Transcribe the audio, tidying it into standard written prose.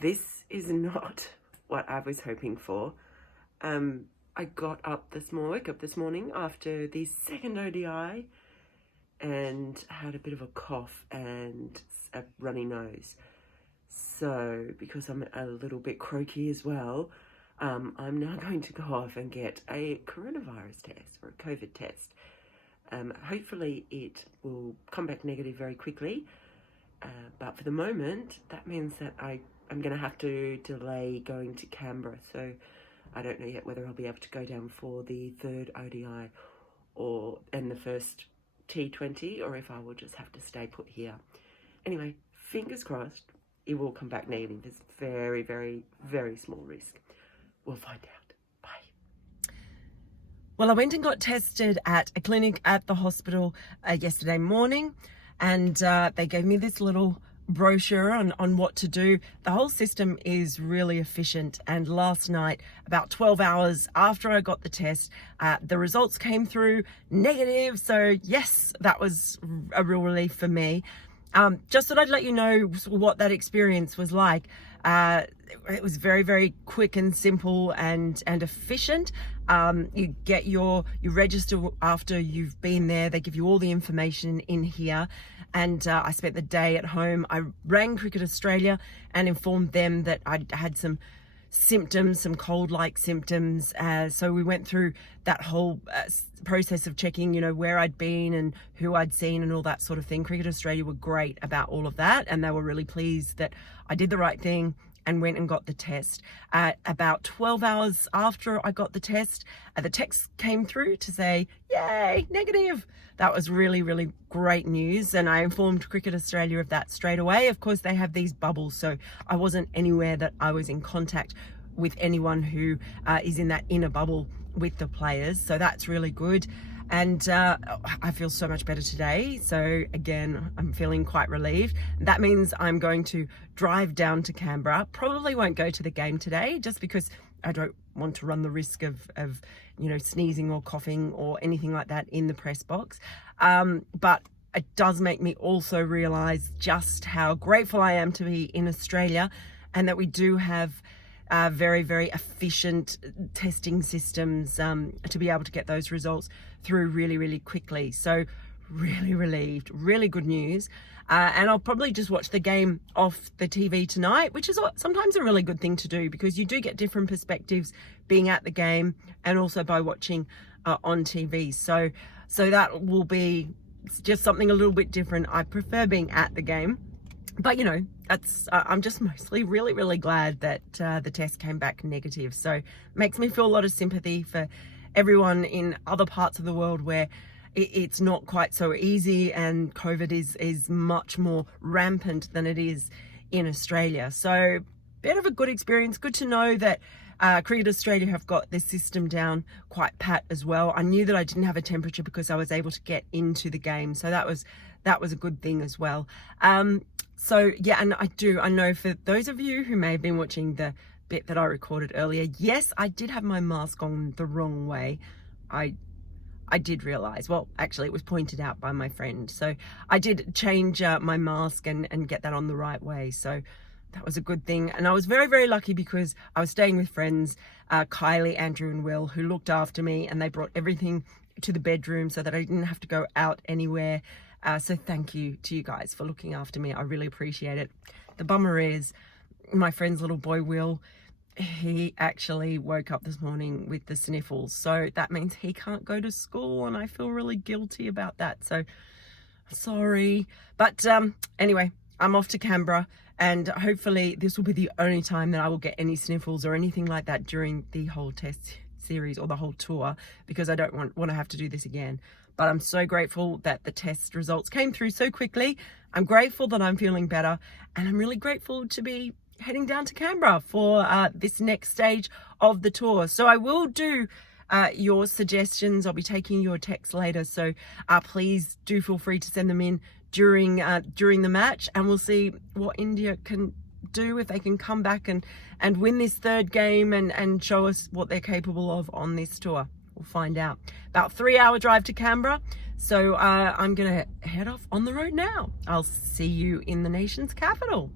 This is not what I was hoping for. I got up this morning after the second ODI and had a bit of a cough and a runny nose. So because I'm a little bit croaky as well, I'm now going to go off and get a coronavirus test or a COVID test. Hopefully it will come back negative very quickly. But for the moment, that means that I'm going to have to delay going to Canberra. So I don't know yet whether I'll be able to go down for the third ODI and the first T20, or if I will just have to stay put here. Anyway, fingers crossed, it will come back negative. There's very, very, very small risk. We'll find out. Bye. Well, I went and got tested at a clinic at the hospital yesterday morning, and they gave me this little brochure on what to do. The whole system is really efficient, and last night, about 12 hours after I got the test, the results came through negative. So yes, that was a real relief for me. Just thought I'd let you know what that experience was like. It was very, very quick and simple and efficient. You register after you've been there. They give you all the information in here. And I spent the day at home. I rang Cricket Australia and informed them that I had some symptoms, some cold-like symptoms. So we went through that whole process of checking, where I'd been and who I'd seen and all that sort of thing. Cricket Australia were great about all of that, and they were really pleased that I did the right thing and went and got the test. About 12 hours after I got the text came through to say, yay, negative. That was really, really great news. And I informed Cricket Australia of that straight away. Of course, they have these bubbles, so I wasn't anywhere that I was in contact with anyone who is in that inner bubble with the players. So that's really good. And I feel so much better today. So again, I'm feeling quite relieved. That means I'm going to drive down to Canberra. Probably won't go to the game today just because I don't want to run the risk of sneezing or coughing or anything like that in the press box. But it does make me also realise just how grateful I am to be in Australia, and that we do have very, very efficient testing systems to be able to get those results through really, really quickly. So really relieved, really good news. And I'll probably just watch the game off the TV tonight, which is sometimes a really good thing to do because you do get different perspectives being at the game and also by watching on TV. So that will be just something a little bit different. I prefer being at the game. But, I'm just mostly really, really glad that the test came back negative. So it makes me feel a lot of sympathy for everyone in other parts of the world where it's not quite so easy and COVID is much more rampant than it is in Australia. So bit of a good experience. Good to know that Cricket Australia have got this system down quite pat as well. I knew that I didn't have a temperature because I was able to get into the game. So that was a good thing as well. So yeah, and I know for those of you who may have been watching the bit that I recorded earlier, yes, I did have my mask on the wrong way. I did realise, well, actually it was pointed out by my friend. So I did change my mask and get that on the right way. So that was a good thing. And I was very, very lucky because I was staying with friends, Kylie, Andrew and Will, who looked after me, and they brought everything to the bedroom so that I didn't have to go out anywhere. So thank you to you guys for looking after me. I really appreciate it. The bummer is my friend's little boy, Will, he actually woke up this morning with the sniffles. So that means he can't go to school, and I feel really guilty about that. So sorry. But anyway, I'm off to Canberra, and hopefully this will be the only time that I will get any sniffles or anything like that during the whole test series or the whole tour, because I don't want to have to do this again. But I'm so grateful that the test results came through so quickly. I'm grateful that I'm feeling better, and I'm really grateful to be heading down to Canberra for this next stage of the tour. So I will do your suggestions. I'll be taking your texts later, so please do feel free to send them in during the match, and we'll see what India can do, if they can come back and win this third game and show us what they're capable of on this tour. We'll find out. About 3-hour drive to Canberra, so I'm gonna head off on the road now. I'll see you in the nation's capital.